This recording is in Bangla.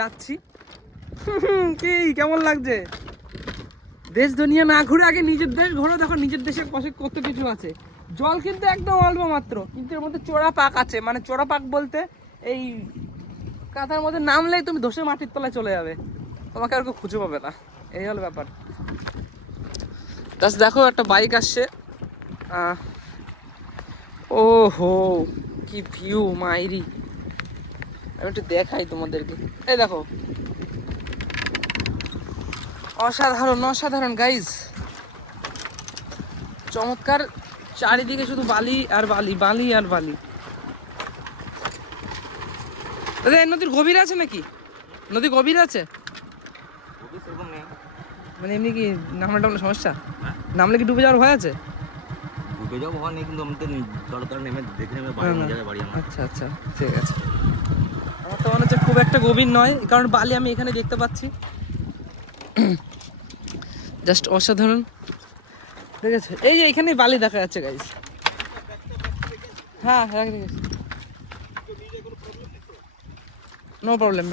যাচ্ছি। কি কেমন লাগছে? দেশ দুনিয়া না ঘুরে আগে নিজের দেশ ঘোরো, দেখো নিজের দেশের পাশে কত কিছু আছে। জল কিন্তু একদম অল্প মাত্র, কিন্তু এর মধ্যে চোরা পাক আছে। মানে চোরা পাক বলতে এই কাঁথার মধ্যে নামলেই তুমি ধসে মাটির তলায় চলে যাবে, তোমাকে আর কেউ খুঁজে পাবে না। এই হলো ব্যাপার। জাস্ট দেখো একটা বাইক আসছে। ও হো, কি ভিউ মাইরি! আমি একটু দেখাই তোমাদেরকে। এই দেখো, অসাধারণ অসাধারণ গাইজ, চমৎকার। চারিদিকে শুধু বালি আর বালি, বালি আর বালি। দাদা এই নদীর গভীর আছে নাকি? নদী গভীর আছে মানে এমনি কি নামলে টামলে সমস্যা? নামলে কি ডুবে যাওয়ার ভয় আছে? ডুবে যাওয়া ভয় নেই, কিন্তু আমাদের জলতলা নেমে দেখে নেমে বাড়ি নিয়ে যাবে বাড়ি আমার। আচ্ছা আচ্ছা, ঠিক আছে। আমার তো মনে হচ্ছে খুব একটা গভীর নয়, কারণ বালি আমি এখানে দেখতে পাচ্ছি। জাস্ট অসাধারণ, ঠিক আছে। এই যে এখানে বালি দেখা যাচ্ছে গাইজ। হ্যাঁ, নো প্রবলেম।